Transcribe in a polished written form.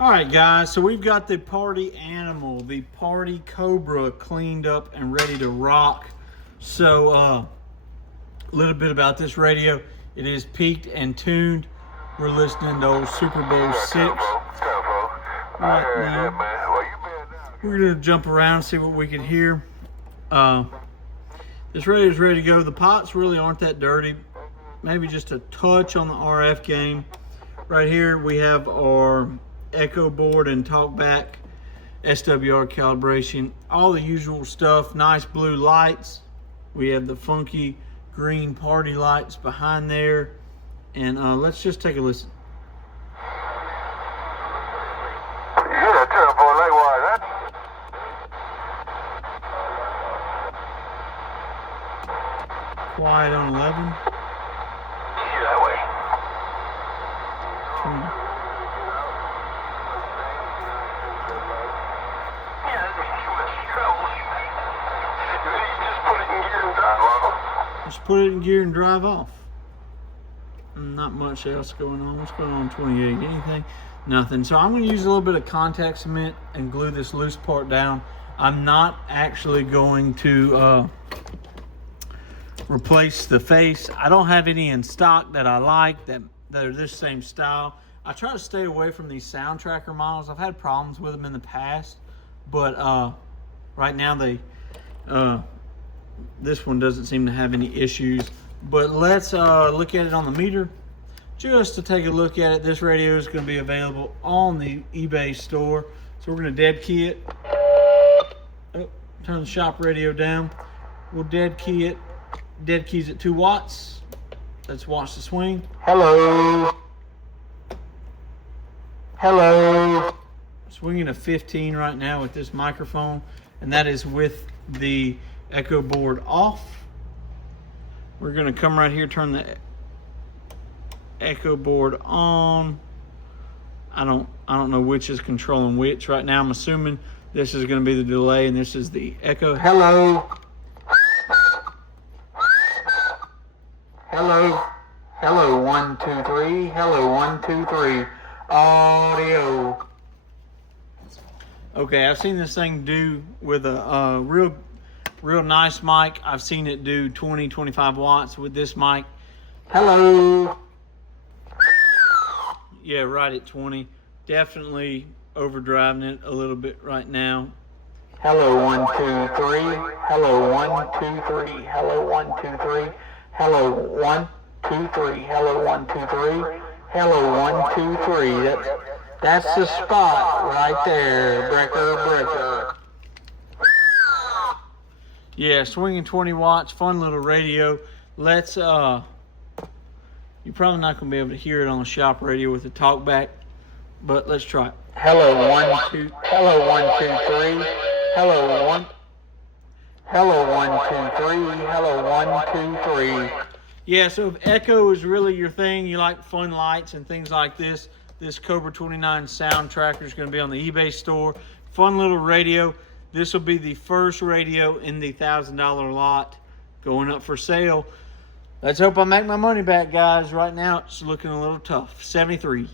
All right, guys, so we've got the party animal, the party Cobra, cleaned up and ready to rock. So a little bit about this radio. It is peaked and tuned. We're listening to old Super Bowl 6 right now. We're gonna jump around and see what we can hear. This radio is ready to go. The pots really aren't that dirty. Maybe just a touch on the RF game. Right here we have our echo board and talkback, SWR calibration, all the usual stuff. Nice blue lights. We have the funky green party lights behind there. And let's just take a listen. Yeah, terrible likewise. Quiet on 11. Yeah, that way. 20. Just put it in gear and drive off. Not much else going on. What's going on 28? Anything? Nothing. So I'm going to use a little bit of contact cement and glue this loose part down. I'm not actually going to replace the face. I don't have any in stock that I like that are this same style. I try to stay away from these sound tracker models. I've had problems with them in the past, but right now they this one doesn't seem to have any issues. But let's look at it on the meter. Just to take a look at it, this radio is going to be available on the eBay store. So we're going to dead key it. Oh, turn the shop radio down. We'll dead key it. Dead keys at 2 watts. Let's watch the swing. Hello. Hello. Swinging a 15 right now with this microphone, and that is with the echo board off. We're going to come right here, turn the echo board on. I don't know which is controlling which right now. I'm assuming this is going to be the delay and this is the echo. Hello. Hello. Hello, 1, 2, 3. Hello, 1, 2, 3. Audio. Okay, I've seen this thing do with a real nice mic. I've seen it do 20, 25 watts with this mic. Hello. Yeah, right at 20. Definitely overdriving it a little bit right now. Hello, 1, 2, 3. Hello, 1, 2, 3. Hello, 1, 2, 3. Hello, 1, 2, 3. Hello, 1, 2, 3. Hello, 1, 2, 3. That's the spot right there. Breaker. Yeah, swinging 20 watts, fun little radio. Let's, you're probably not going to be able to hear it on the shop radio with the talkback, but let's try it. Hello, 1, 2. Hello, 1, 2, 3. Hello, 1. Hello, 1, 2, 3. Hello, 1, 2, 3. Yeah, so if echo is really your thing, you like fun lights and things like this, this Cobra 29 sound tracker is going to be on the eBay store. Fun little radio. This will be the first radio in the $1,000 lot going up for sale. Let's hope I make my money back, guys. Right now, it's looking a little tough. 73.